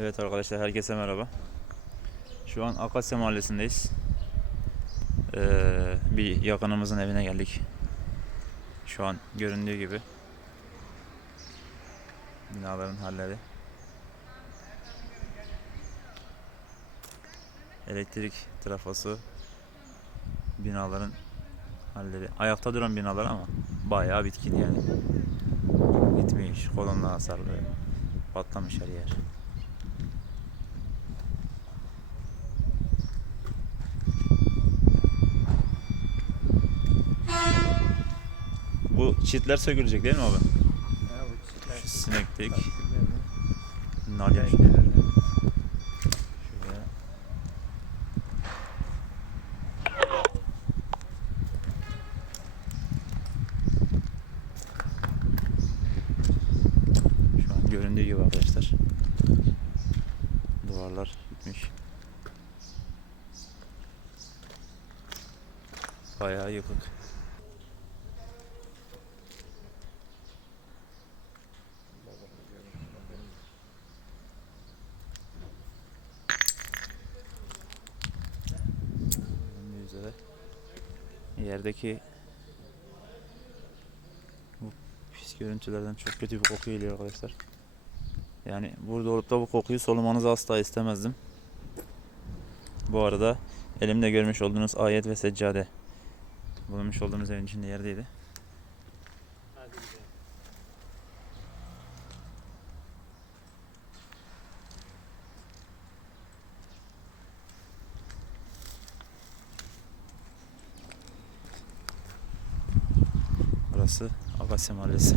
Evet arkadaşlar herkese merhaba. Şu an Akasya Mahallesi'ndeyiz. Ee, bir yakınımızın evine geldik. Şu an göründüğü gibi. Binaların halleri. Elektrik trafosu. Binaların halleri. Ayakta duran binalar ama bayağı bitkin yani. Gitmiş, kolonlar hasarlı. Patlamış her yer. Bu çitler sökülecek değil mi abi? Şu sineklik. Şu an göründüğü gibi arkadaşlar. Duvarlar bitmiş. Bayağı yıkık. Göründüğü üzere yerdeki bu pis görüntülerden çok kötü bir koku geliyor arkadaşlar. Yani burada olup da bu kokuyu solumanızı asla istemezdim. Bu arada elimde görmüş olduğunuz ayet ve seccade bulunmuş olduğumuz evin içinde yerdeydi. Burası Akasya Mahallesi.